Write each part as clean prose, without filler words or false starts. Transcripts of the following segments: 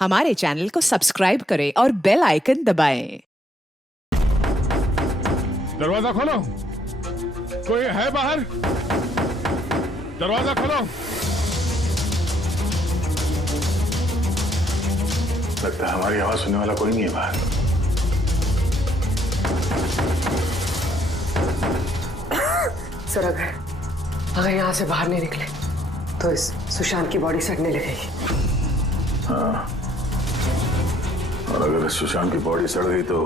हमारे चैनल को सब्सक्राइब करें और बेल आइकन दबाएं। दरवाजा खोलो, कोई है बाहर? दरवाजा खोलो। लगता है हमारी आवाज सुनने वाला कोई नहीं है बाहर। सर अगर यहाँ से बाहर नहीं निकले तो इस सुशांत की बॉडी सड़ने लगेगी। हाँ, और अगर सुशांत की बॉडी सड़ गई तो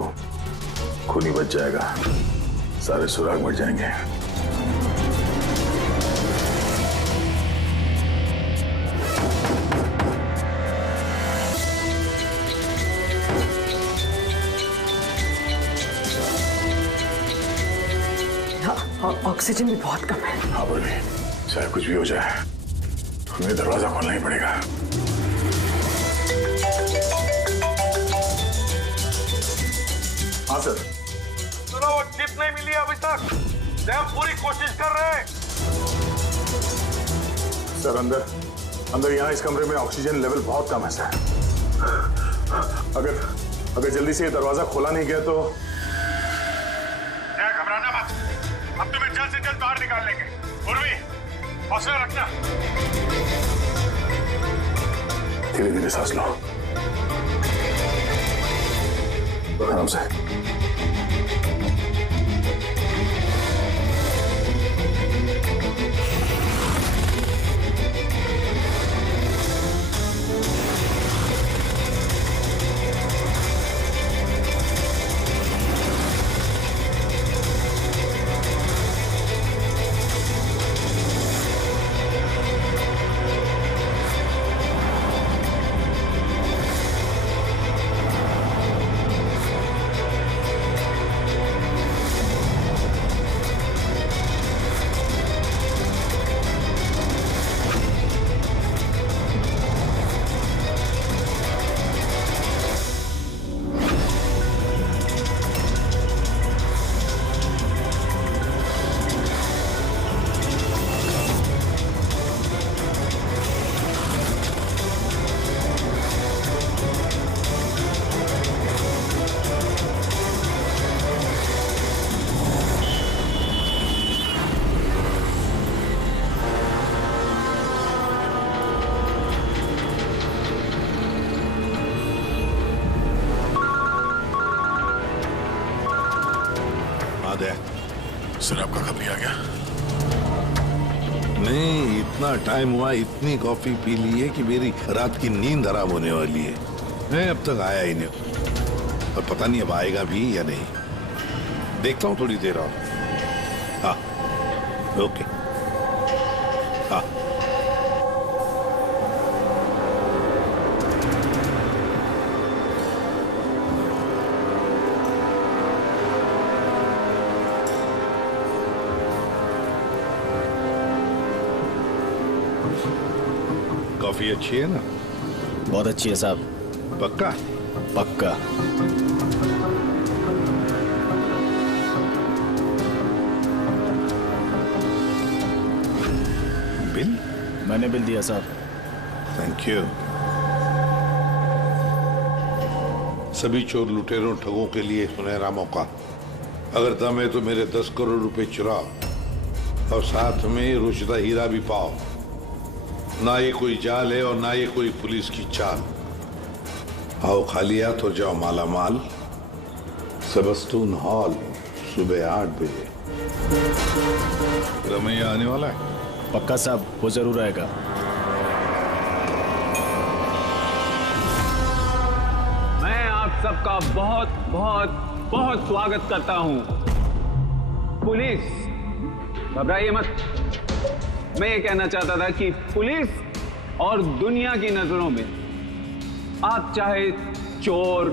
खून ही बच जाएगा, सारे सुराग मिट जाएंगे। ऑक्सीजन भी बहुत कम है। हाँ बोली, चाहे कुछ भी हो जाए हमें दरवाजा खोलना ही पड़ेगा। हाँ सर। सुनो, वो चिप नहीं मिली अभी तक। हम पूरी कोशिश कर रहे हैं। सर अंदर यहाँ इस कमरे में ऑक्सीजन लेवल बहुत कम है सर। अगर जल्दी से ये दरवाजा खोला नहीं गया तो घबराना मत, अब तुम्हें जल्द से जल्द बाहर निकाल लेंगे। उर्वी, हौसला रखना। धीरे धीरे सांस लो, आराम से। सर आपका कब भी आ गया? नहीं, इतना टाइम हुआ, इतनी कॉफी पी ली है कि मेरी रात की नींद हराम होने वाली है। मैं अब तक आया ही नहीं, और पता नहीं अब आएगा भी या नहीं। देखता हूँ थोड़ी देर और। हाँ, ओके। हाँ, कॉफी अच्छी है ना? बहुत अच्छी है साहब। पक्का? पक्का। बिल? मैंने बिल दिया साहब। Thank you. सभी चोर लुटेरों ठगों के लिए सुनहरा मौका। अगर दम है तो मेरे 10 करोड़ रुपए चुराओ और साथ में रुचिता हीरा भी पाओ। ना ये कोई जाल है और ना ये कोई पुलिस की चाल। आओ खाली हाथ और जाओ माला माल। सेबस्टून हॉल सुबह 8 बजे। रमैया आने वाला है? पक्का साहब, वो जरूर आएगा। मैं आप सबका बहुत बहुत बहुत स्वागत करता हूं। पुलिस, घबराइए मत। मैं ये कहना चाहता था कि पुलिस और दुनिया की नजरों में आप चाहे चोर,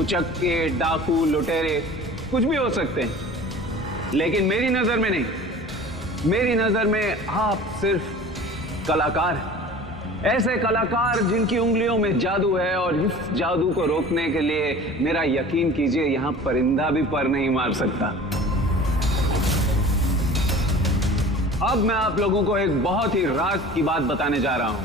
उचक्के, डाकू, लुटेरे कुछ भी हो सकते हैं, लेकिन मेरी नजर में नहीं। मेरी नजर में आप सिर्फ कलाकार हैं। ऐसे कलाकार जिनकी उंगलियों में जादू है, और इस जादू को रोकने के लिए मेरा यकीन कीजिए, यहां परिंदा भी पर नहीं मार सकता। अब मैं आप लोगों को एक बहुत ही राज की बात बताने जा रहा हूं।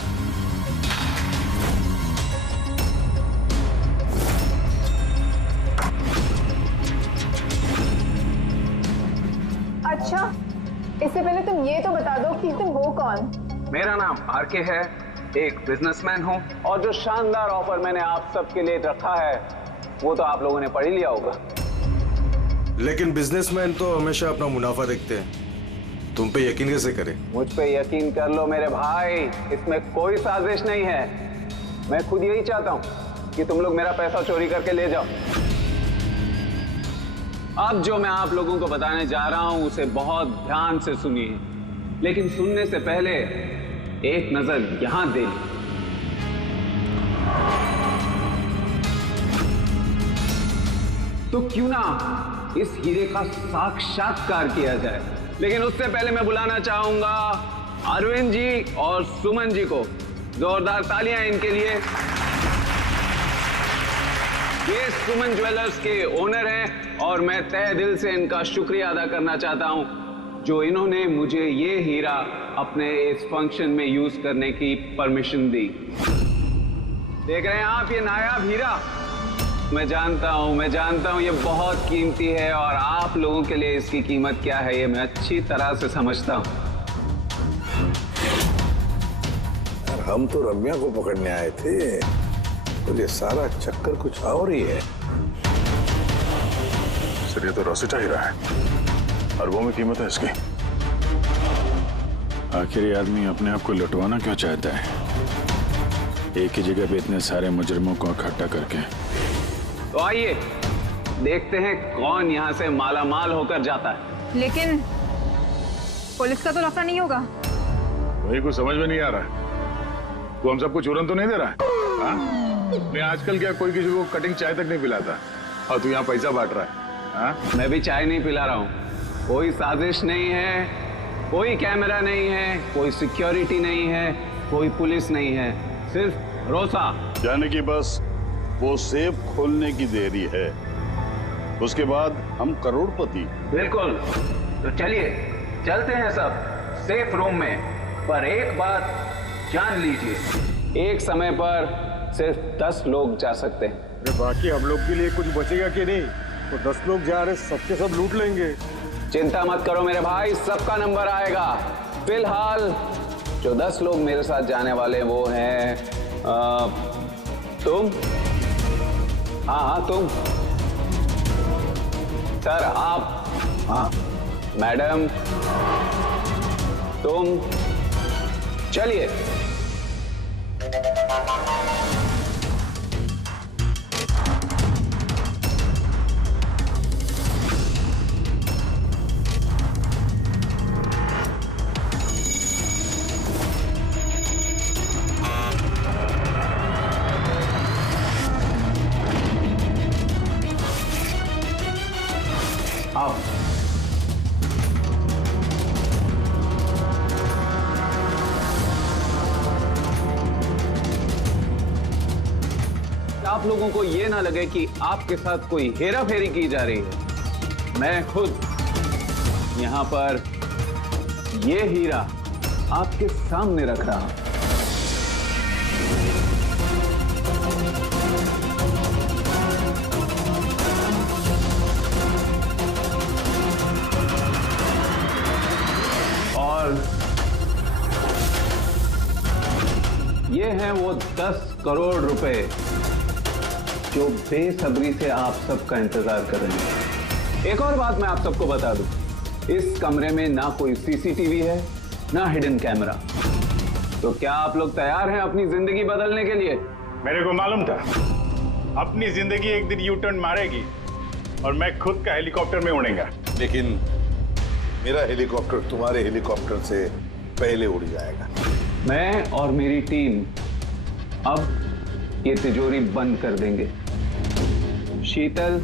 तो बता दो कि तुम हो कौन? मेरा नाम आरके है, एक बिजनेसमैन हूँ, और जो शानदार ऑफर मैंने आप सबके लिए रखा है वो तो आप लोगों ने पढ़ ही लिया होगा। लेकिन बिजनेसमैन तो हमेशा अपना मुनाफा देखते हैं, तुम पे यकीन कैसे करें? मुझ पे यकीन कर लो मेरे भाई, इसमें कोई साजिश नहीं है। मैं खुद यही चाहता हूँ कि तुम लोग मेरा पैसा चोरी करके ले जाओ। अब जो मैं आप लोगों को बताने जा रहा हूं उसे बहुत ध्यान से सुनिए, लेकिन सुनने से पहले एक नजर यहां दे ली। तो क्यों ना इस हीरे का साक्षात्कार किया जाए। लेकिन उससे पहले मैं बुलाना चाहूंगा अरविंद जी और सुमन जी को। जोरदार तालियां इनके लिए। ये सुमन ज्वेलर्स के ओनर हैं और मैं तहे दिल से इनका शुक्रिया अदा करना चाहता हूं जो इन्होंने मुझे ये हीरा अपने इस फंक्शन में यूज करने की परमिशन दी। देख रहे हैं आप ये नायाब हीरा? मैं जानता हूं ये बहुत कीमती है और आप लोगों के लिए इसकी कीमत क्या है ये मैं अच्छी तरह से समझता हूं। हम तो रम्या को पकड़ने आए थे, तो ये सारा चक्कर कुछ और ही है। सर ये तो रोसिटा हीरा है, अरबों में कीमत है इसकी। आखिर ये आदमी अपने आप को लुटवाना क्यों चाहता है, एक ही जगह पे इतने सारे मुजरिमों को इकट्ठा करके? तो आइए देखते हैं कौन यहाँ से माला माल होकर जाता है। लेकिन पुलिस का तो लफड़ा नहीं होगा? वही कुछ समझ में नहीं आ रहा है। तू हम सबको चूरन तो नहीं दे रहा है? हाँ? मैं आजकल क्या कोई किसी को कटिंग चाय तक नहीं पिलाता और तू यहाँ पैसा बांट रहा है? हाँ? मैं भी चाय नहीं पिला रहा हूँ। कोई साजिश नहीं है, कोई कैमरा नहीं है, कोई सिक्योरिटी नहीं है, कोई पुलिस नहीं है, सिर्फ भरोसा। यानी कि बस वो सेफ खोलने की देरी है, उसके बाद हम करोड़पति। बिल्कुल। तो चलिए चलते हैं सब सेफ रूम में। पर एक बात जान लीजिए, एक समय पर सिर्फ 10 लोग जा सकते हैं। बाकी हम लोग के लिए कुछ बचेगा कि नहीं? तो 10 लोग जा रहे, सबके सब लूट लेंगे। चिंता मत करो मेरे भाई, सबका नंबर आएगा। फिलहाल जो 10 लोग मेरे साथ जाने वाले हैं वो हैं तुम। हाँ तुम सर, आप, हाँ मैडम, तुम। चलिए आओ। आप लोगों को ये ना लगे कि आपके साथ कोई हेरा फेरी की जा रही है। मैं खुद यहां पर ये हीरा आपके सामने रख रहा हूं। और ये हैं वो 10 करोड़ रुपए जो बेसब्री से आप सबका इंतजार कर रहे हैं। एक और बात मैं आप सबको बता दूं, इस कमरे में ना कोई सीसीटीवी है ना हिडन कैमरा। तो क्या आप लोग तैयार हैं अपनी जिंदगी बदलने के लिए? मेरे को मालूम था अपनी जिंदगी एक दिन यू टर्न मारेगी और मैं खुद का हेलीकॉप्टर में उड़ेगा। लेकिन मेरा हेलीकॉप्टर तुम्हारे हेलीकॉप्टर से पहले उड़ जाएगा। मैं और मेरी टीम अब ये तिजोरी बंद कर देंगे। शीतल,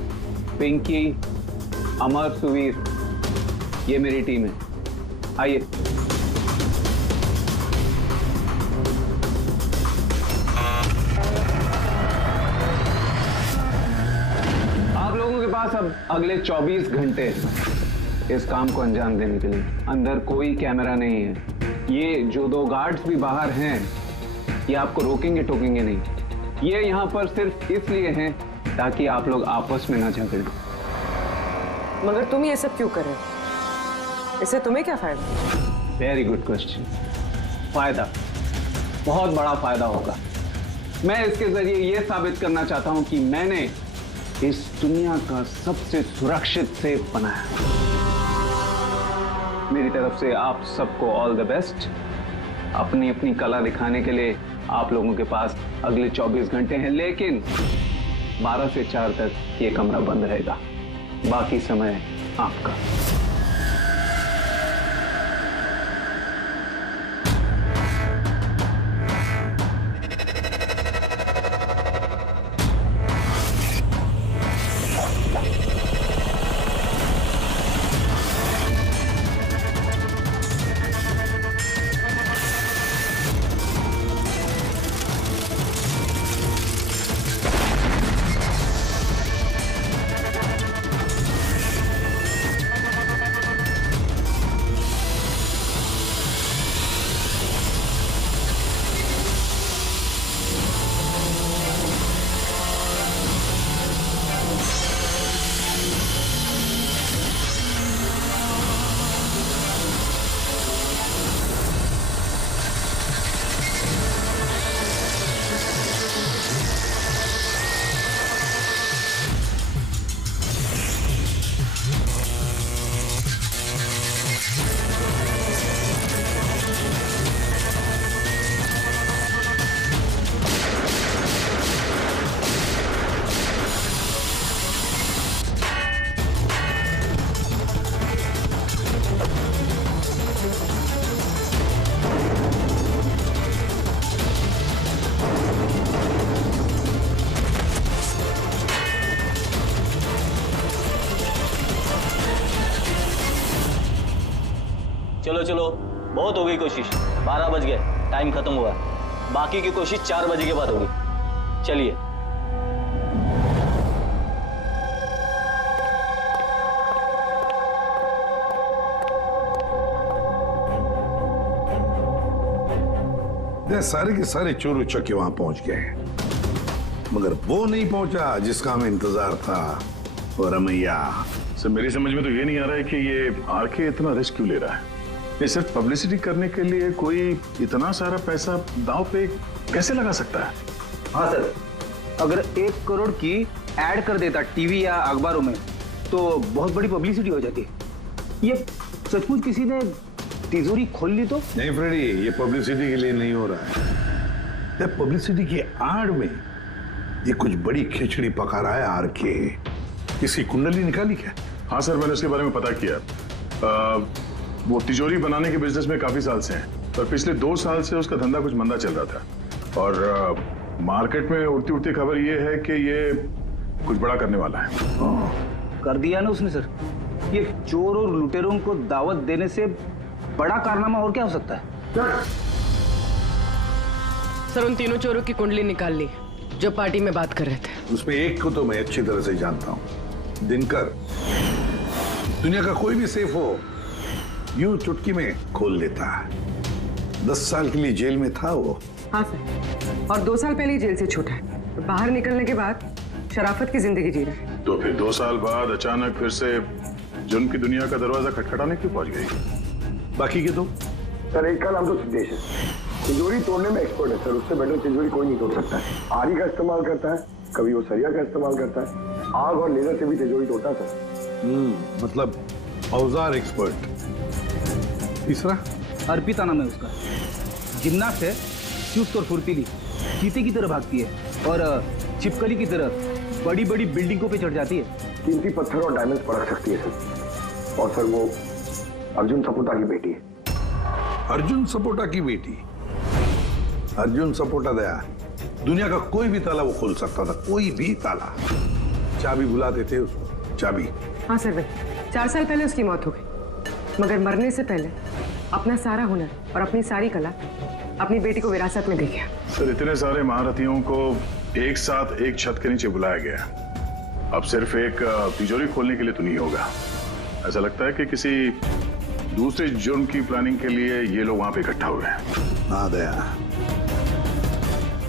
पिंकी, अमर, सुवीर, ये मेरी टीम है। आइए। आप लोगों के पास अब अगले 24 घंटे इस काम को अंजाम देने के लिए। अंदर कोई कैमरा नहीं है। ये जो 2 गार्ड्स भी बाहर हैं, ये आपको रोकेंगे टोकेंगे नहीं। ये यहाँ पर सिर्फ इसलिए हैं ताकि आप लोग आपस में ना झगड़ें। मगर तुम ये सब क्यों कर रहे हो? इससे तुम्हें क्या फायदा? Very good question. फायदा, बहुत बड़ा फायदा होगा। मैं इसके जरिए यह साबित करना चाहता हूं कि मैंने इस दुनिया का सबसे सुरक्षित सेफ बनाया। मेरी तरफ से आप सबको ऑल द बेस्ट। अपनी अपनी कला दिखाने के लिए आप लोगों के पास अगले 24 घंटे हैं, लेकिन 12 से 4 तक ये कमरा बंद रहेगा। बाकी समय आपका। चलो चलो, बहुत हो गई कोशिश। 12 बज गए, टाइम खत्म हुआ। बाकी की कोशिश 4 बजे के बाद होगी। चलिए। सारे के सारे चोर उचक्के वहां पहुंच गए, मगर वो नहीं पहुंचा जिसका हमें इंतजार था, वो रमैया। सर मेरी समझ में तो ये नहीं आ रहा है कि ये आरके इतना रिस्क क्यों ले रहा है। ये सिर्फ पब्लिसिटी करने के लिए कोई इतना सारा पैसा दांव पे कैसे लगा सकता है? हाँ सर, अगर 1 करोड़ की ऐड कर देता टीवी या अखबारों में तो बहुत बड़ी पब्लिसिटी हो जाती। ये सचमुच किसी ने तिजोरी खोल ली तो? नहीं फ्रेडी, ये पब्लिसिटी के लिए नहीं हो रहा है। पब्लिसिटी की आड़ में ये कुछ बड़ी खिचड़ी पका रहा है आरके। इसकी कुंडली निकाली क्या? हाँ सर, मैंने उसके बारे में पता किया। वो तिजोरी बनाने के बिजनेस में काफी साल से हैं, पर पिछले 2 साल से उसका धंधा कुछ मंदा चल रहा था। और मार्केट में उड़ती उड़ती खबर ये है कि ये कुछ बड़ा करने वाला है। कर दिया ना उसने सर। ये चोर और लुटेरों को दावत देने से बड़ा कारनामा और क्या हो सकता है? सर उन तीनों चोरों की कुंडली निकाल ली जो पार्टी में बात कर रहे थे। उसमें एक को तो मैं अच्छी तरह से जानता हूं, दिनकर। दुनिया का कोई भी सेफ हो यूं चुटकी में खोल लेता है। 10 साल के लिए जेल में था वो। हाँ सर, और 2 साल पहले ही जेल से छूटा है। तो बाहर निकलने के बाद शराफत की जिंदगी जी रहा है। तो फिर 2 साल बाद अचानक फिर से जुर्म की दुनिया का दरवाजा खटखटाने क्यों पहुंच गई? बाकी के तो? सर एक का नाम तो सिद्धेश है, तिजोरी तोड़ने में एक्सपर्ट है सर। उससे बेटर तिजोरी कोई नहीं तोड़ सकता है। आरी का इस्तेमाल करता है, कभी वो सरिया का इस्तेमाल करता है, आग और लेजर से भी तिजोरी तोड़ता है सर। मतलब औजार एक्सपर्ट। तीसरा? अर्पिता नाम है उसका। जिम्नास्ट है, चुस्त और फुर्तीली, चीते की तरह भागती है और छिपकली की तरह बड़ी बड़ी बिल्डिंगों पे चढ़ जाती है। कीमती पत्थर और डायमंड्स परख सकती है सर। और सर वो अर्जुन सपोटा की बेटी है। अर्जुन सपोटा की बेटी? अर्जुन सपोटा दया दुनिया का कोई भी ताला वो खोल सकता था, कोई भी ताला। चाबी बुलाते थे उसको, चाबी। हाँ सर भाई, 4 साल पहले उसकी मौत हो गई, मगर मरने से पहले अपना सारा हुनर और अपनी सारी कला अपनी बेटी को विरासत में दे गया। सर इतने सारे महारथियों को एक साथ एक छत के नीचे बुलाया गया, अब सिर्फ एक तिजोरी खोलने के लिए तो नहीं होगा। ऐसा लगता है कि किसी दूसरे जुर्म की प्लानिंग के लिए ये लोग वहां पे इकट्ठा हुए हैं। हाँ दया,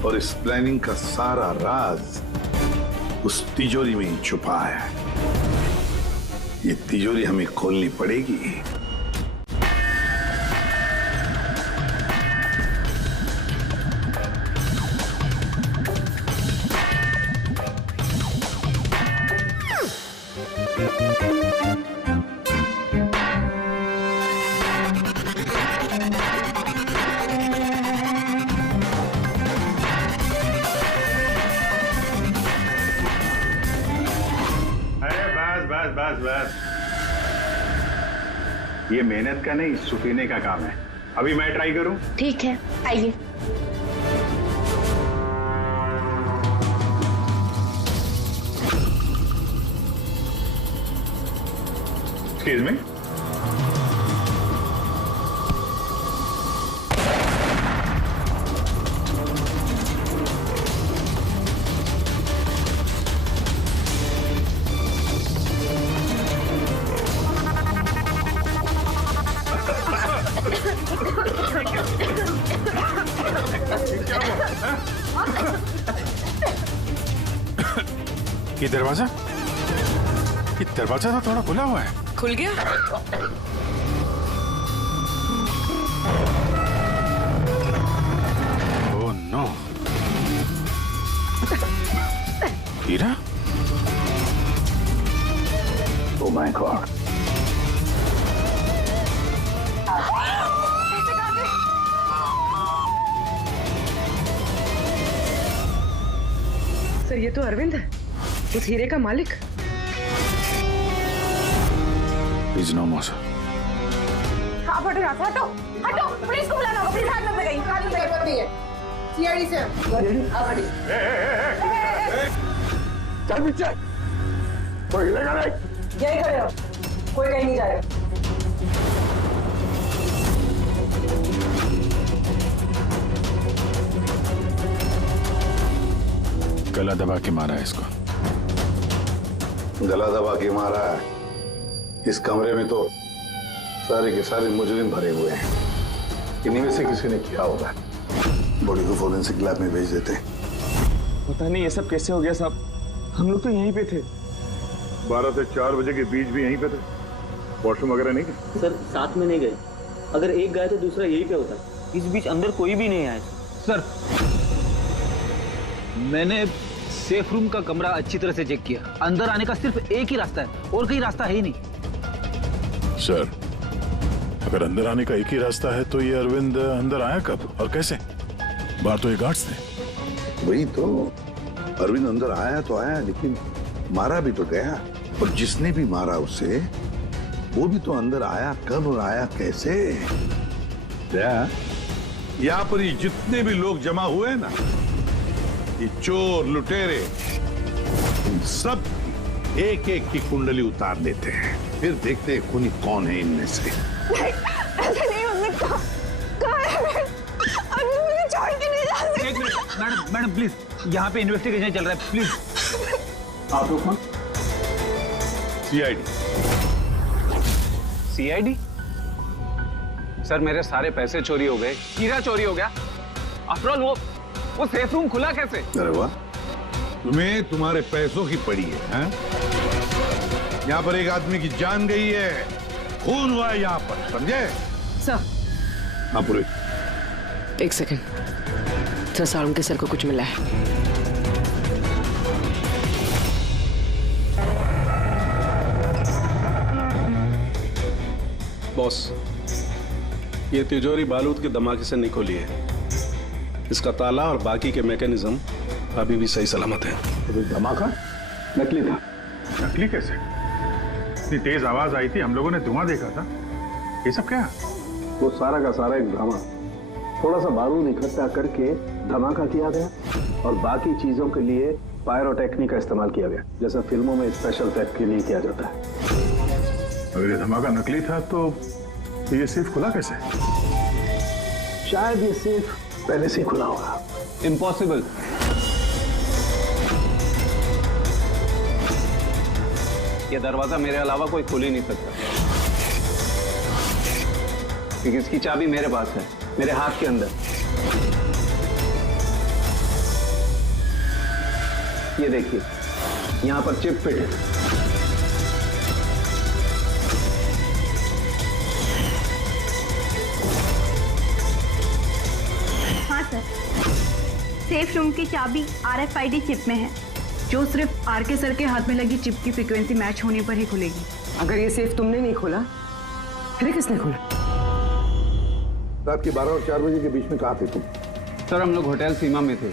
और इस प्लानिंग का सारा राज उस तिजोरी में ही छुपा है। ये तिजोरी हमें खोलनी पड़ेगी। बस बस, ये मेहनत का नहीं सुपीने का काम है। अभी मैं ट्राई करूं? ठीक है, आइए। एक्सक्यूज मी, ये दरवाजा तो थोड़ा खुला हुआ है। खुल गया? ओह नो, हीरा? ओह माय गॉड, सर ये तो अरविंद है, उस हीरे का मालिक। Please no more. आप हटो यहाँ से, हटो हटो, पुलिस को बुलाना होगा, पुलिस हाथ में गई, हाथ में गई है। सीआईडी से आप हटिए। चल पीछे, कोई हिलेगा नहीं। यही खड़े रहो, कोई कहीं नहीं जाएगा। गला दबा के मारा है इसको। गला दबा के मारा है। इस कमरे में तो सारे के सारे मुजरिम भरे हुए हैं। इन्हीं में से किसी ने किया होगा। बॉडी को फोरेंसिक लैब में भेज देते। पता नहीं ये सब कैसे हो गया साहब, हम लोग तो यहीं पे थे। 12 से 4 बजे के बीच भी यहीं पे थे। वॉशरूम वगैरह नहीं गए? सर साथ में नहीं गए, अगर एक गया तो दूसरा यही पे होता। इस बीच अंदर कोई भी नहीं आया। सर मैंने सेफ रूम का कमरा अच्छी तरह से चेक किया, अंदर आने का सिर्फ एक ही रास्ता है और कोई रास्ता है ही नहीं। सर अगर अंदर आने का एक ही रास्ता है तो ये अरविंद अंदर आया कब और कैसे? बाहर तो ये गार्ड्स थे। वही तो, अरविंद अंदर आया तो आया, लेकिन मारा भी तो गया। और जिसने भी मारा उसे, वो भी तो अंदर आया कब और आया कैसे? यहाँ पर ये जितने भी लोग जमा हुए ना, ये चोर लुटेरे, इन सब एक एक की कुंडली उतार लेते हैं, फिर देखते हैं खूनी कौन है इनमें से। ऐसा नहीं हो सकता। कहाँ है मैं? अभी मुझे छोड़ के नहीं जा सकते। एक मिनट मैडम प्लीज, यहाँ पे इन्वेस्टिगेशन चल रहा है, प्लीज। आप लोग कौन? सीआईडी। सीआईडी? सर मेरे सारे पैसे चोरी हो गए, हीरा चोरी हो गया। आफ्टर ऑल वो सेफ रूम खुला कैसे? अरे वाह, तुम्हें तुम्हारे पैसों की पड़ी है? यहाँ पर एक आदमी की जान गई है, खून हुआ है यहाँ पर, समझे? सर। हाँ पूरे। एक सेकंड सर, सारुण के सर को कुछ मिला है। बॉस, ये तिजोरी बारूद के धमाके से नहीं खुली है। इसका ताला और बाकी के मैकेनिज्म अभी भी सही सलामत है। तो धमाका नकली था। नकली कैसे? इतनी तेज आवाज आई थी, हम लोगों ने धुआं देखा था। ये सब क्या? वो सारा का सारा एक ड्रामा। थोड़ा सा बारूद इकट्ठा करके धमाका किया गया और बाकी चीजों के लिए पायरोटेक्निक का इस्तेमाल किया गया, जैसा फिल्मों में स्पेशल इफेक्ट के लिए किया जाता है। अगर ये धमाका नकली था तो ये सेफ खुला कैसे? शायद ये सेफ पहले से खुला होगा। इम्पॉसिबल। ये दरवाजा मेरे अलावा कोई खोल ही नहीं सकता, क्योंकि इसकी चाबी मेरे पास है, मेरे हाथ के अंदर। ये देखिए, यहां पर चिप फिट है। हाँ सर, सेफ रूम की चाबी RFID चिप में है, जो सिर्फ आरके सर के हाथ में लगी चिप की फ्रीक्वेंसी मैच होने पर ही खुलेगी। अगर ये सेफ तुमने नहीं खोला, फिर किसने खोला? रात के 12 और 4 बजे के बीच में कहाँ थे तुम? सर हम लोग होटल सीमा में थे,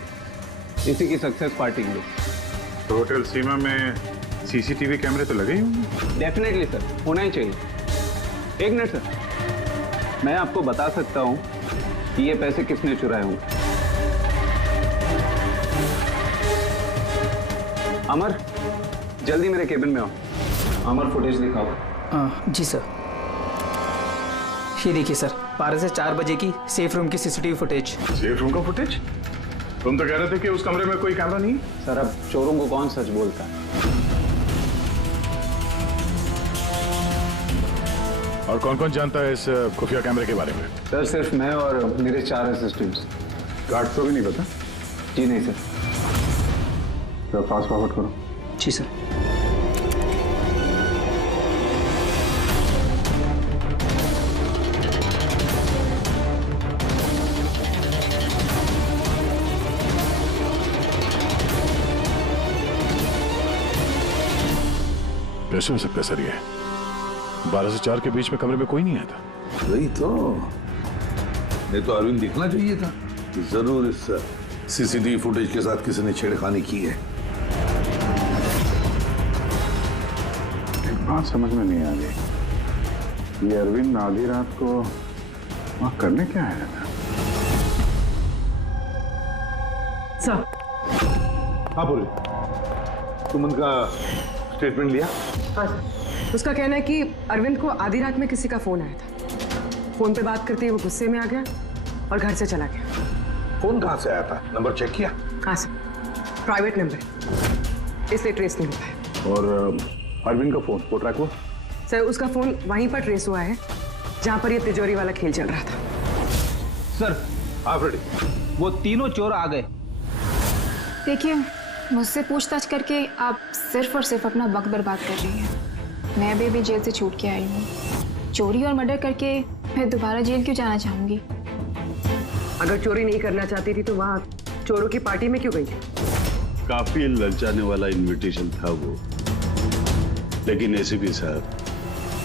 इसी की सक्सेस पार्टी के लिए। तो होटल सीमा में सीसीटीवी कैमरे तो लगे ही होंगे। डेफिनेटली सर, होना ही चाहिए। एक मिनट सर, मैं आपको बता सकता हूं कि ये पैसे किसने चुराए होंगे। अमर, जल्दी मेरे केबिन में आओ। अमर, फुटेज दिखाओ। जी सर। ये देखिए सर, 12 से 4 बजे की सेफ रूम की सीसीटीवी फुटेज। सेफ रूम का फुटेज? तुम तो कह रहे थे कि उस कमरे में कोई कैमरा नहीं। सर, अब चोरों को कौन सच बोलता है? और कौन कौन जानता है इस खुफिया कैमरे के बारे में? सर, सिर्फ मैं और मेरे 4 असिस्टेंट्स। गार्ड को भी नहीं पता? जी नहीं सर। तो फास्ट फॉरवर्ड करो। जी सर। कैसे हो सकता है सर? ये 12 से 4 के बीच में कमरे में कोई नहीं आया था। वही तो, नहीं तो अरविंद दिखना चाहिए था। जरूर इस सीसीटीवी फुटेज के साथ किसी ने छेड़खानी की है। एक बात समझ में नहीं आ रही, ये अरविंद आधी रात को वहां करने क्या आया था? सर। हाँ बोले, तुम उनका स्टेटमेंट लिया? हाँ सर। उसका कहना है कि अरविंद को आधी रात में किसी का फोन आया था। फोन पे बात करते ही वो गुस्से में आ गया और घर से चला गया। फोन कहाँ से आया था? नंबर चेक किया? हाँ सर, प्राइवेट नंबर, इसलिए ट्रेस नहीं हो पाया। और अरविंद का फोन वो ट्रैक हुआ? सर, उसका फोन वहीं पर ट्रेस हुआ है जहां पर ये तिजोरी वाला खेल चल रहा था। सर, आप रेडी? वो तीनों चोर आ गए। देखिए, मुझसे पूछताछ करके आप सिर्फ और सिर्फ अपना वक्त बर्बाद कर रही हैं। मैं अभी जेल से छूट के आई हूँ। चोरी और मर्डर करके मैं दोबारा जेल क्यों जाना चाहूंगी? अगर चोरी नहीं करना चाहती थी तो वहाँ चोरों की पार्टी में क्यों गई थी? काफी ललचाने वाला इनविटेशन था वो, लेकिन एसीपी साहब,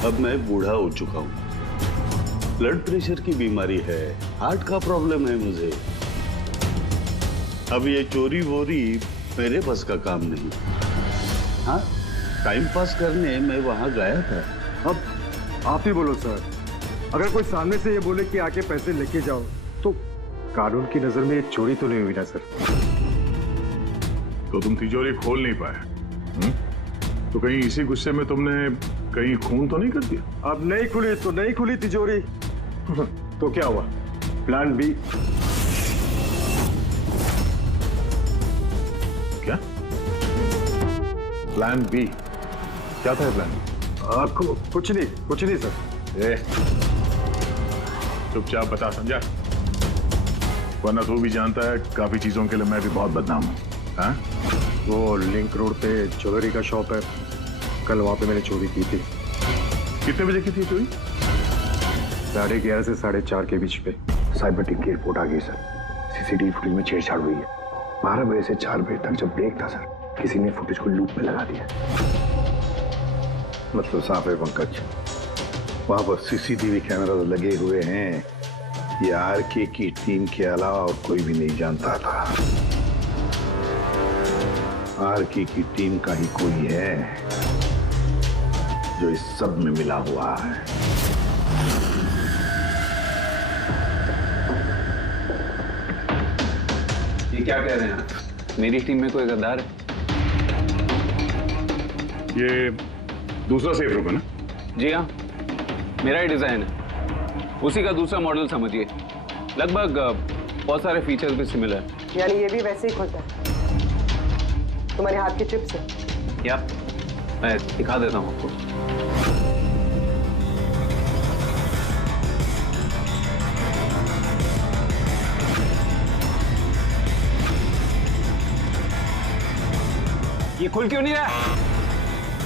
अब मैं बूढ़ा हो चुका हूँ। ब्लड प्रेशर की बीमारी है, हार्ट का प्रॉब्लम है मुझे। अब ये चोरी वोरी मेरे बस का काम नहीं। हाँ, टाइम पास करने मैं वहां गया था। अब आप ही बोलो सर, अगर कोई सामने से ये बोले कि आके पैसे लेके जाओ तो कानून की नजर में ये चोरी तो नहीं हुई ना सर? तो तुम तिजोरी खोल नहीं पाए? तो कहीं इसी गुस्से में तुमने कहीं खून तो नहीं कर दिया? अब नहीं खुली तो नहीं खुली तिजोरी। तो क्या हुआ? Plan B. क्या प्लान बी? क्या था प्लान बी? कुछ नहीं सर। चुपचाप बता, समझा? वरना तू भी जानता है काफी चीजों के लिए मैं भी बहुत बदनाम हूँ। हाँ? वो लिंक रोड पे ज्वेलरी का शॉप है, कल वहां पे मैंने चोरी की थी। कितने बजे की थी चोरी? 11:30 से 4:30 के बीच पे। साइबर टीम की रिपोर्ट आ गई सर। सीसीटीवी फुटेज में छेड़छाड़ हुई है। 12 बजे से 4 बजे तक जब ब्रेक था सर, किसी ने फुटेज को लूप में लगा दिया। मतलब साफ है पंकज, वहां पर सीसीटीवी कैमरा लगे हुए हैं। ये आरके की टीम के अलावा और कोई भी नहीं जानता था। आरके की टीम का ही कोई है जो इस सब में मिला हुआ है। ये क्या कह रहे हैं आप? मेरी टीम में कोई गद्दार है? ये दूसरा सेफ रूम है ना? जी हाँ, मेरा ही डिजाइन है, उसी का दूसरा मॉडल समझिए। लगभग बहुत सारे फीचर्स भी सिमिलर है। यानी ये भी वैसे ही खुलता है तुम्हारे हाथ के चिप से? या मैं दिखा देता हूँ आपको। ये खुल क्यों नहीं रहा?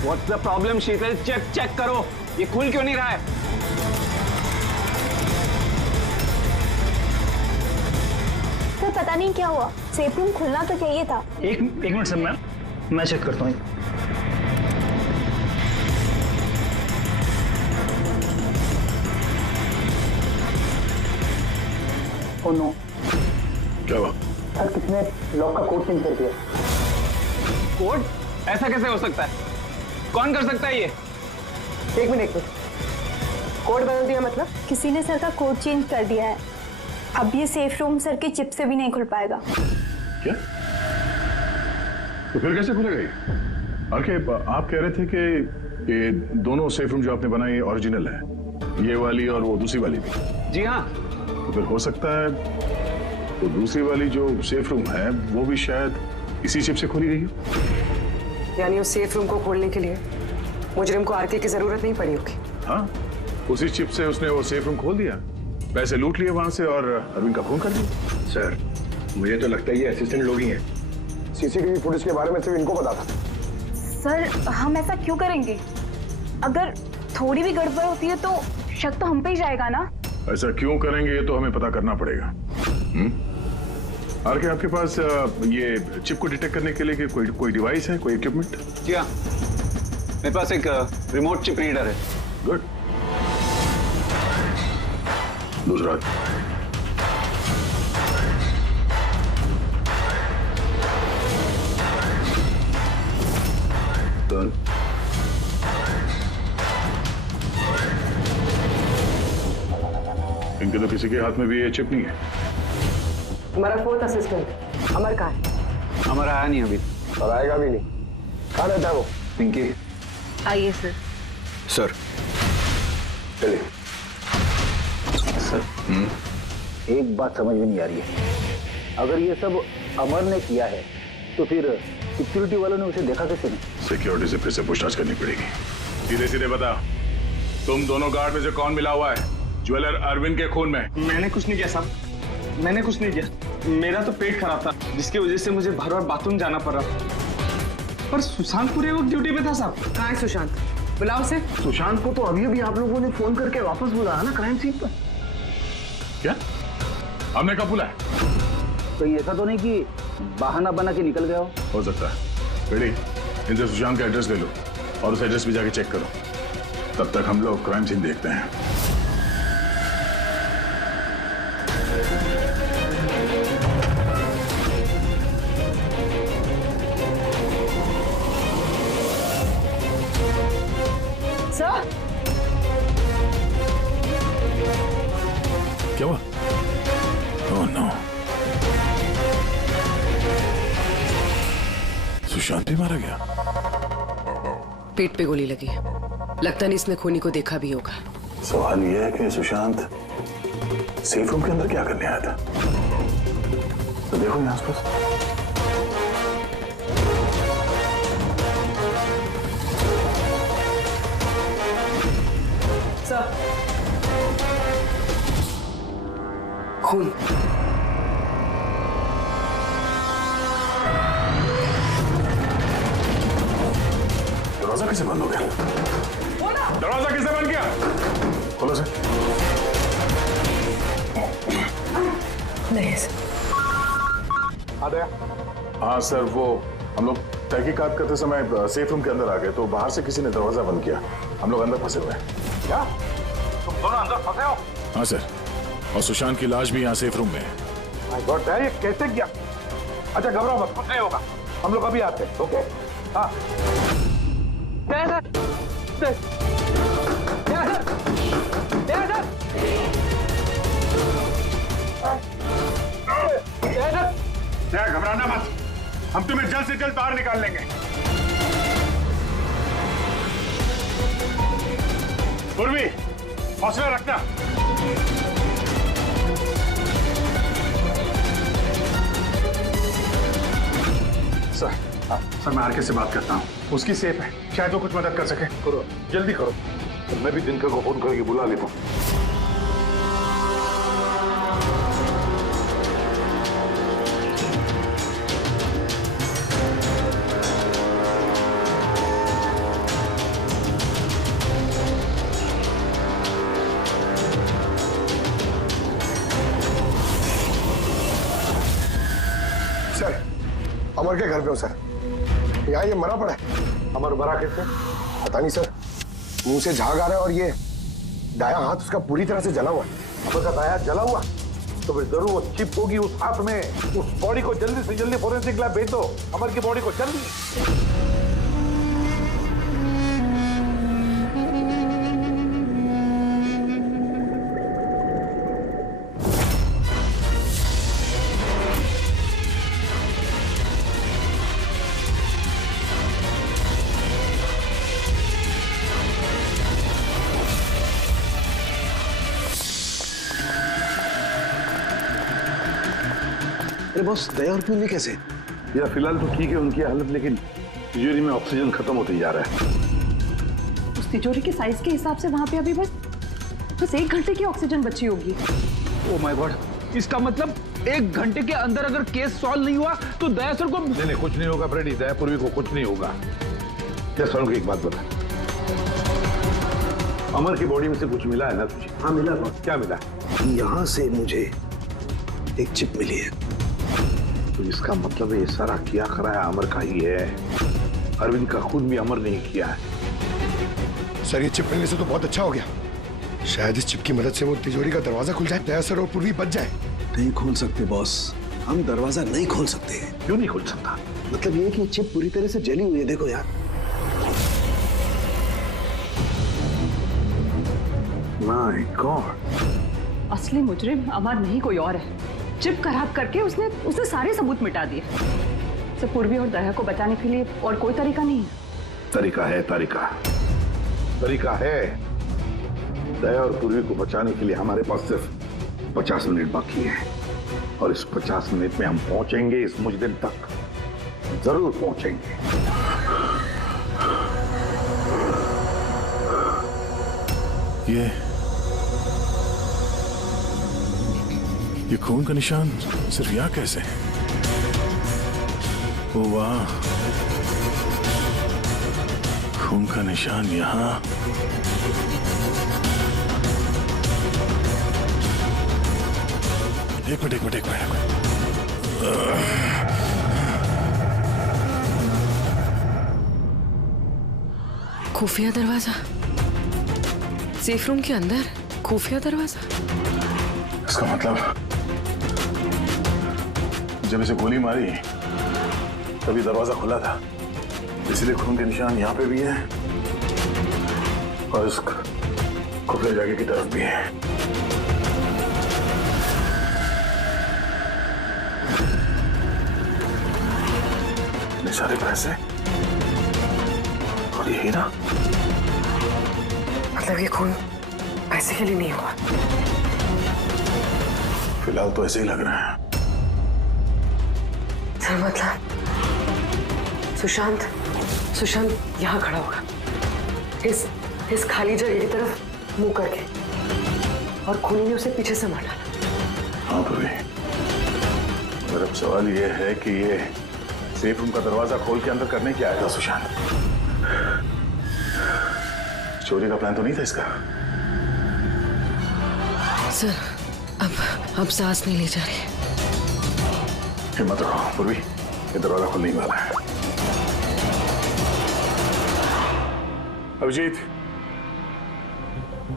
What's the problem, Sheetal? Check करो, ये खुल क्यों नहीं रहा है? सर, पता नहीं क्या हुआ, सेफ रूम खुलना तो चाहिए था। एक मिनट सर, मैं चेक करता हूँ। ओ नो, क्या हुआ? सर किसने लॉक का कोड चेंज कर दिया? कोड? ऐसा कैसे हो सकता है? कौन कर सकता है ये? एक मिनट, कोड बदल दिया मतलब? किसी ने सर का कोड चेंज कर दिया है। अब ये सेफ रूम सर की चिप से भी नहीं खुल पाएगा। क्या? तो फिर कैसे खुलेगा ये? आप कह रहे थे कि ये दोनों सेफ रूम जो आपने बनाए ओरिजिनल है, ये वाली और वो दूसरी वाली भी? जी हाँ। तो फिर हो सकता है वो दूसरी वाली जो सेफ रूम है वो भी शायद इसी चिप से खोली गई हो। यानी उस सेफ रूम को खोलने के लिए मुजरिम को आरके की जरूरत नहीं पड़ी होगी। हाँ, उसी चिप से उसने वो सेफ रूम खोल दिया, पैसे लूट लिए वहां से और अरविंद का खून कर दिया। सर, मुझे तो लगता है ये असिस्टेंट लोग ही हैं। सीसीटीवी फुटेज के बारे में सिर्फ इनको पता था। सर, हम ऐसा क्यों करेंगे? अगर थोड़ी भी गड़बड़ होती है तो शक तो हम पे ही जाएगा ना। ऐसा क्यों करेंगे ये तो हमें पता करना पड़ेगा। आरके, आपके पास ये चिप को डिटेक्ट करने के लिए कोई डिवाइस है, कोई इक्विपमेंट? जी हाँ, मेरे पास एक रिमोट चिप रीडर है। गुड। दूसरा डन। इनके तो किसी के हाथ में भी ये चिप नहीं है। हमारा फोर्थ असिस्टेंट अमर कहाँ है? अमर आया नहीं अभी और आएगा भी नहीं। कहाँ रहता है वो? पिंकी। आइए सर। सर चलिए। सर, एक बात समझ में नहीं आ रही है। अगर ये सब अमर ने किया है तो फिर सिक्योरिटी वालों ने उसे देखा कैसे नहीं? सिक्योरिटी से फिर से पूछताछ करनी पड़ेगी। सीधे सीधे बता, तुम दोनों गार्ड में से कौन मिला हुआ है ज्वेलर अरविंद के खून में? मैंने कुछ नहीं किया साहब, मैंने कुछ नहीं किया। मेरा तो पेट खराब था जिसकी वजह से मुझे बार बार बाथरूम जाना पड़ रहा। पर सुशांत पूरे वक्त ड्यूटी पे था साहब। कहाँ है सुशांत? बुलाओ से। सुशांत को तो अभी अभी आप लोगों ने फोन करके वापस बुलाया ना क्राइम सीन पर। क्या? हमने कब बुलाया? कहीं ऐसा तो नहीं कि बहाना बना के निकल गया हो सकता है। बेटी, इनसे सुशांत का एड्रेस ले लो और उस एड्रेस पे जाके चेक करो। तब तक हम लोग क्राइम सीन देखते हैं। सर, क्या हुआ? ओह नो, सुशांत भी मारा गया। पेट पे गोली लगी है। लगता नहीं इसने खूनी को देखा भी होगा। सवाल यह है कि सुशांत सेफ रूम के अंदर क्या करने आया था? तो देखो यहाँ आसपास। सर, खून। दरवाजा कैसे बंद हो गया? दरवाजा किसने बंद किया? खोलो से। नहीं आ गया। हाँ सर, वो हम लोग तहकीकात करते समय सेफ रूम के अंदर आ गए तो बाहर से किसी ने दरवाजा बंद किया। हम लोग अंदर फंसे हुए हैं। क्या तुम दोनों अंदर फंसे हो? हाँ सर, और सुशांत की लाश भी यहाँ सेफ रूम में है। माय गॉड यार, ये कैसे किया? अच्छा घबराओ मत, कुछ नहीं होगा, हम लोग अभी आते हैं। ओके हाँ। घबराना मत, हम तुम्हें जल्द से जल्द बाहर निकाल लेंगे। पूर्वी, हौसला रखना। सर मैं आरके से बात करता हूँ, उसकी सेफ है, शायद वो कुछ मदद कर सके। करो, जल्दी करो। तो मैं भी दिनकर को फोन करके बुला लेता हूँ। सर, अमर के घर पे हो सर। यहाँ ये मरा पड़ा है। अमर मरा कैसे? पता नहीं सर, मुंह से झाग आ रहा है और ये दायां हाथ उसका पूरी तरह से जला हुआ है। अमर का दाया जला हुआ तो फिर जरूर वो चिप होगी उस हाथ में। उस बॉडी को जल्दी से जल्दी फोरेंसिक लैब भेज दो। अमर की बॉडी को जल्दी। बॉस, दया और पूर्वी कैसे? यार फिलहाल तो ठीक है उनकी हालत, लेकिन तिजोरी में ऑक्सीजन खत्म होते जा रहा है। उस तिजोरी के साइज के हिसाब से वहां पे अभी बस 1 घंटे की ऑक्सीजन बची होगी। ओ माय गॉड, इसका मतलब 1 घंटे के अंदर अगर केस सॉल्व नहीं हुआ तो दया सर को नहीं, कुछ नहीं होगा फ्रेडी, दया पूर्वी को कुछ नहीं होगा। क्या सर को एक बात बता, अमर की बॉडी में से कुछ मिला है ना तुझे? हाँ मिला। क्या मिला? यहाँ से मुझे एक चिप मिली है। तो इसका मतलब ये सारा किया कराया अमर का ही है। अरविंद का खुद भी अमर नहीं किया है। सर ये चिप मिलने से तो बहुत अच्छा हो गया। शायद इस चिप की मदद से वो तिजोरी का दरवाजा खुल जाए, दया सर और पूर्वी बच जाए। नहीं खोल सकते बॉस, हम दरवाजा नहीं खोल सकते। क्यों नहीं खोल सकता? मतलब ये कि ये चिप पूरी तरह से जली हुई है, देखो यार। माय गॉड, असली मुजरिम अमर नहीं कोई और है। चिप खराब करके उसने सारे सबूत मिटा दिए। तो पूर्वी और दया को बचाने के लिए और कोई तरीका नहीं है। तरीका है, तरीका है। दया और पूर्वी को बचाने के लिए हमारे पास सिर्फ 50 मिनट बाकी है, और इस 50 मिनट में हम पहुंचेंगे, इस मुजरिम तक जरूर पहुंचेंगे। ये खून का निशान सिर्फ यहाँ कैसे? ओ वाह, खून का निशान यहाँ। एक मिनट। खुफिया दरवाजा, सेफ रूम के अंदर खुफिया दरवाजा। इसका मतलब जब इसे गोली मारी तभी दरवाजा खुला था, इसलिए खून के निशान यहाँ पे भी है और इस खुफिया जगह की तरफ भी है। इतने सारे पैसे और ये हीरा, मतलब ये खून पैसे के लिए नहीं हुआ। फिलहाल तो ऐसे ही लग रहा है। सर मतलब सुशांत यहाँ खड़ा होगा, इस खाली जगह की तरफ मुंह करके, और खूनी ने उसे पीछे से मार डाला। हाँ पूर्वी, मेरा सवाल ये है कि ये सेफ रूम का दरवाजा खोल के अंदर करने क्या आया था सुशांत? चोरी का प्लान तो नहीं था इसका? सर अब सांस नहीं ली जा रही। हिम्मत रखो पूर्वी, ये दरवाजा खुलने ही वाला है। अभिजीत,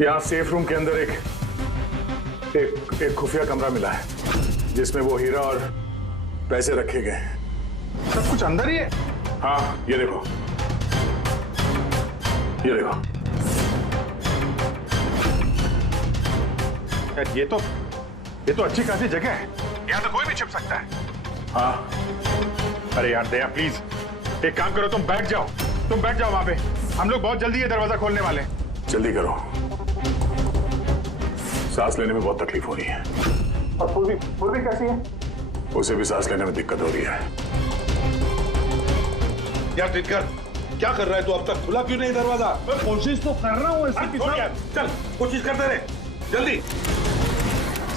यहाँ सेफ रूम के अंदर एक खुफिया कमरा मिला है जिसमें वो हीरा और पैसे रखे गए। सब कुछ अंदर ही है? हाँ, ये देखो। यार ये तो अच्छी खासी जगह है, यहाँ तो कोई भी छिप सकता है। हाँ। अरे यार दया प्लीज एक काम करो, तुम बैठ जाओ वहां पे। हम लोग बहुत जल्दी ये दरवाजा खोलने वाले हैं। जल्दी करो, सांस लेने में बहुत तकलीफ हो रही है। और पूर्वी कैसी है? उसे भी सांस लेने में दिक्कत हो रही है। यार टिटकर, क्या कर रहा है तू? अब तक खुला क्यों नहीं दरवाजा? मैं कोशिश तो कर रहा हूँ। चल कोशिश करते रहे, जल्दी।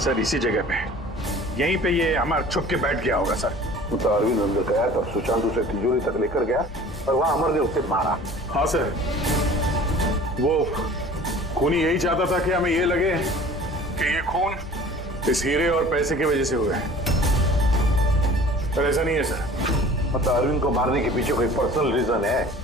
सर इसी जगह पे, यहीं पे ये अमर छुप के बैठ गया होगा सर। वो तो अरविंद अंदर गया तब सुशांत उसे तिजोरी तक लेकर गया और वहां अमर ने उसे मारा। हाँ सर, वो खूनी यही चाहता था कि हमें ये लगे कि ये खून इस हीरे और पैसे की वजह से हुआ है, पर ऐसा नहीं है सर। मतलब अरविंद को मारने के पीछे कोई पर्सनल रीजन है?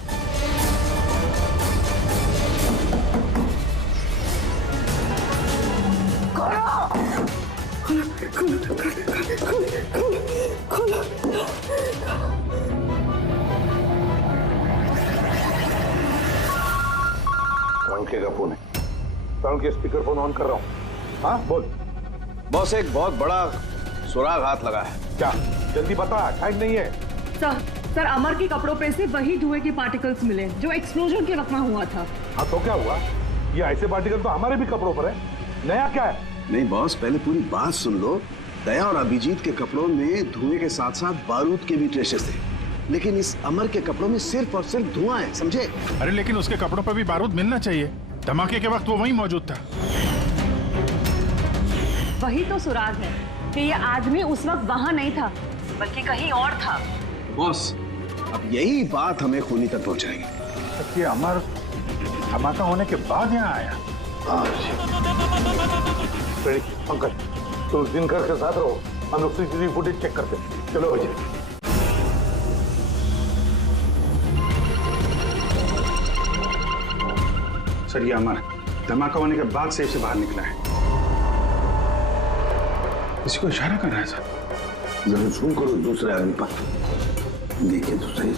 का फोन है, साउंड के स्पीकर फोन ऑन कर रहा हूँ। हाँ बोल। बॉस एक बहुत बड़ा सुराग हाथ लगा है। क्या? जल्दी बता, टाइम नहीं है। सर अमर के कपड़ों पे से वही धुएं के पार्टिकल्स मिले जो एक्सप्लोजन के वक्त में हुआ था। हाँ तो क्या हुआ? ये ऐसे पार्टिकल तो हमारे भी कपड़ों पर है, नया क्या है? नहीं बॉस, पहले पूरी बात सुन लो, दया और अभिजीत के कपड़ों में धुएं के साथ साथ बारूद के भी ट्रेसेस थे, लेकिन इस अमर के कपड़ों में सिर्फ और सिर्फ धुआं है, समझे? अरे लेकिन उसके कपड़ों पर भी बारूद मिलना चाहिए। धमाके के वक्त वो वहीं मौजूद था। वही तो सुराग है कि ये आदमी उस वक्त वहां नहीं था, बल्कि कहीं और था। बॉस, अब यही बात हमें खूनी तक पहुंचाएगी। ये अमर धमाका होने के बाद यहाँ आया। पंकज, तो दिनकर के साथ रहो, हम लोग सीसीटीवी फुटेज चेक करते हैं। चलो अजय। सर ये अमर धमाका होने के बाद सेफ से बाहर निकला है। किसी को इशारा कर रहा है सर। जरा जूम करो दूसरे आदमी पर, देखिए तो सही।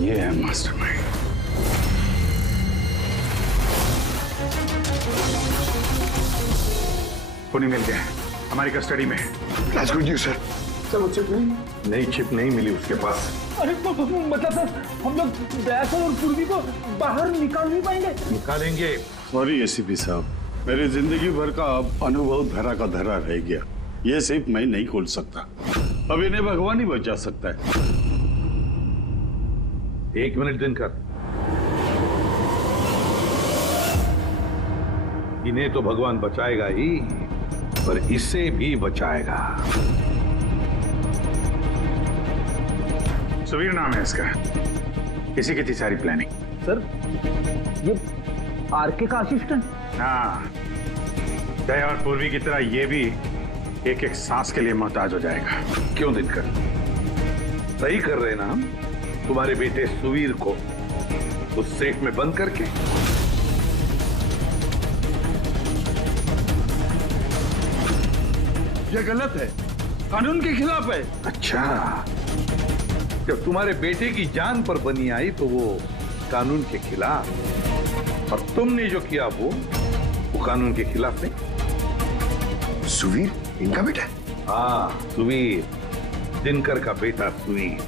ये है मास्टरमाइंड। पुणे मिल गया, हमारी कस्टडी में। That's good news, sir. Sir वो चिप नहीं? नई चिप नहीं मिली उसके पास। अरे मतलब सर, हम लोग दया सर और पूर्वी को बाहर निकाल नहीं पाएंगे? निकालेंगे। सॉरी एसीपी साहब, मेरी जिंदगी भर का अब अनुभव धरा का धरा रह गया। ये सिर्फ मैं नहीं खोल सकता, अब इन्हें भगवान ही बचा सकता है। 1 मिनट दिनकर, इन्हें तो भगवान बचाएगा ही, पर इसे भी बचाएगा। सुवीर नाम है इसका। किसी की थी सारी प्लानिंग। सर ये आरके का असिस्टेंट? हाँ, दया और पूर्वी की तरह ये भी एक एक सांस के लिए मोहताज हो जाएगा। क्यों दिनकर, सही कर रहे ना हम? तुम्हारे बेटे सुवीर को उस सेफ में बंद करके। ये गलत है, कानून के खिलाफ है। अच्छा, जब तुम्हारे बेटे की जान पर बनी आई तो वो कानून के खिलाफ, और तुमने जो किया वो कानून के खिलाफ नहीं। सुवीर इनका बेटा? हाँ, सुवीर, दिनकर का बेटा सुवीर।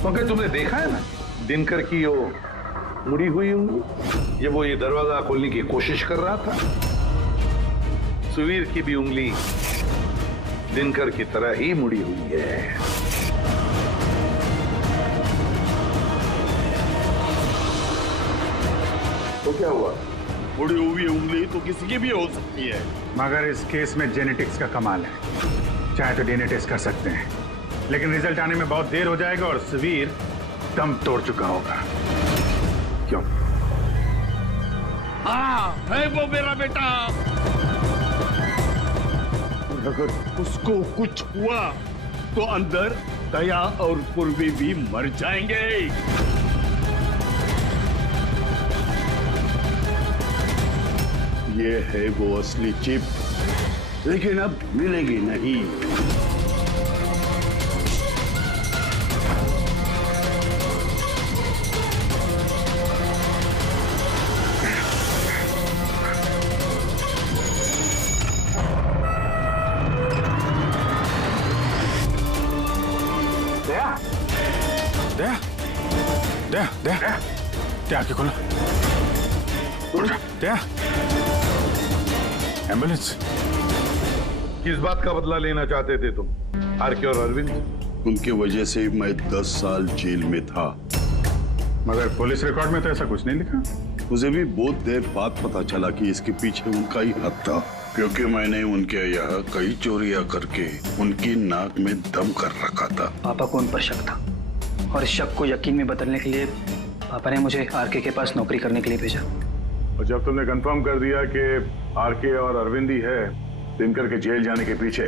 क्योंकि तुमने देखा है ना दिनकर की वो मुड़ी हुई उंगली, जब वो ये दरवाजा खोलने की कोशिश कर रहा था। सुवीर की भी उंगली दिनकर की तरह ही मुड़ी हुई है। तो क्या हुआ? मुड़ी हुई उंगली तो किसी की भी हो सकती है, मगर इस केस में जेनेटिक्स का कमाल है। चाहे तो डीएनए टेस्ट कर सकते हैं, लेकिन रिजल्ट आने में बहुत देर हो जाएगा और सुवीर दम तोड़ चुका होगा। क्यों? हाँ, है वो मेरा बेटा। अगर उसको कुछ हुआ तो अंदर दया और पूर्वी भी मर जाएंगे। ये है वो असली चिप, लेकिन अब मिलेगी नहीं। दया आंखें खोलो। दया, एम्बुलेंस। किस बात का बदला लेना चाहते थे तुम, आरके और अरविंद? उनकी वजह से मैं 10 साल जेल में था। मगर पुलिस रिकॉर्ड में तो ऐसा कुछ नहीं लिखा। मुझे भी बहुत देर बाद पता चला कि इसके पीछे उनका ही हाथ था, क्योंकि मैंने उनके यहाँ कई चोरियां करके उनकी नाक में दम कर रखा था। पापा को उन पर शक था, और इस शक को यकीन में बदलने के लिए पापा ने मुझे आरके के पास नौकरी करने के लिए भेजा। और जब तुमने कंफर्म कर दिया कि आरके और अरविंद ही है दिनकर के जेल जाने के पीछे,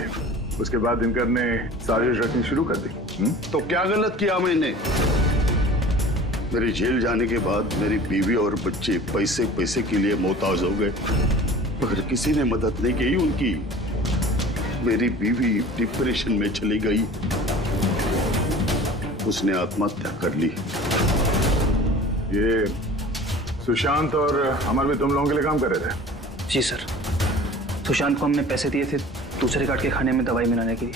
उसके बाद दिनकर ने साजिश रचनी शुरू कर दी। तो क्या गलत किया मैंने? मेरे जेल जाने के बाद मेरी बीवी और बच्चे पैसे पैसे के लिए मोहताज हो गए, मगर किसी ने मदद नहीं की उनकी। मेरी बीवी डिप्रेशन में चली गई, उसने आत्महत्या कर ली। ये सुशांत और अमर भी तुम लोगों के लिए काम कर रहे थे? जी सर, सुशांत को हमने पैसे दिए थे दूसरे काट के खाने में दवाई मिलाने के लिए,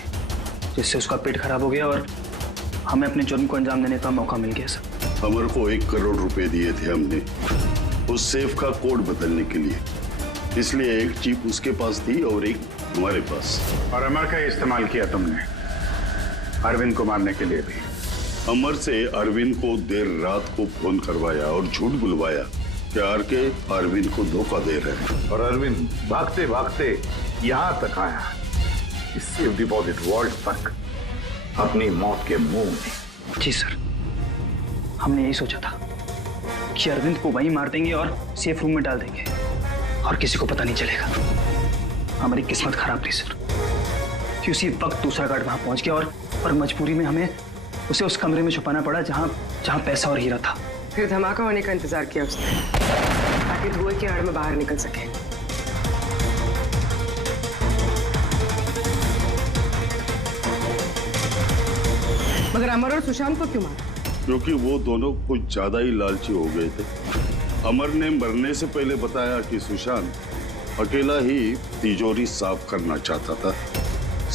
जिससे उसका पेट खराब हो गया और हमें अपने जुर्म को अंजाम देने का मौका मिल गया सर। अमर को 1 करोड़ रुपए दिए थे हमने, उस सेफ का कोड बदलने के लिए। इसलिए एक चिप उसके पास थी और एक हमारे पास। और अमर का इस्तेमाल किया तुमने अरविंद को मारने के लिए भी। अमर से अरविंद को देर रात को फोन करवाया और झूठ बुलवाया कि आरके अरविंद को धोखा दे रहे हैं। और अरविंद भागते भागते यहाँ तक आया, इस सेफ डिपॉजिट वॉल्ट तक, अपनी मौत के मुंह में। जी सर, हमने यही सोचा था कि अरविंद को वहीं मार देंगे और सेफ रूम में डाल देंगे और किसी को पता नहीं चलेगा। हमारी किस्मत खराब थी सर कि उसी वक्त दूसरा गार्ड वहां पहुंच गया और मजबूरी में हमें उसे उस कमरे में छुपाना पड़ा जहां पैसा और हीरा था। फिर धमाका होने का इंतजार किया उसने ताकि धुएं की आड़ में बाहर निकल सके। मगर अमर और सुशांत को क्यों मारा? क्योंकि वो दोनों कुछ ज्यादा ही लालची हो गए थे। अमर ने मरने से पहले बताया कि सुशांत अकेला ही तिजोरी साफ करना चाहता था,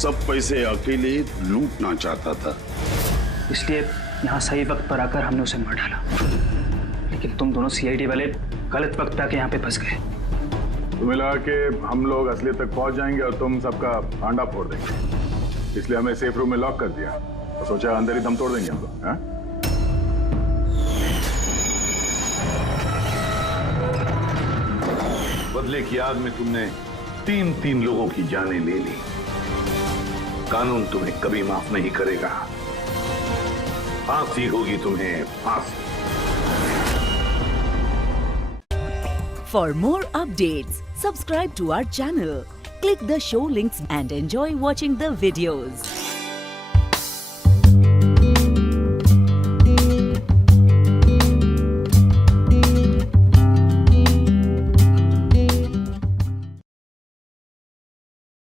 सब पैसे अकेले लूटना चाहता था। इसलिए यहाँ सही वक्त पर आकर हमने उसे मार डाला, लेकिन तुम दोनों सीआईडी वाले गलत वक्त पे आके यहाँ पे फंस गए। तुम्हें लगा कि हम लोग असलियत तक पहुंच जाएंगे और तुम सबका आंडा फोड़ देंगे, इसलिए हमें सेफ रूम में लॉक कर दिया और सोचा अंदर ही दम तोड़ देंगे हम लोग। हाँ? बदले की आग में तुमने तीन लोगों की जानें ले ली। कानून तुम्हें कभी माफ नहीं करेगा, फांसी होगी तुम्हें, फांसी। For more updates, subscribe to our channel, click the show links and enjoy watching the videos.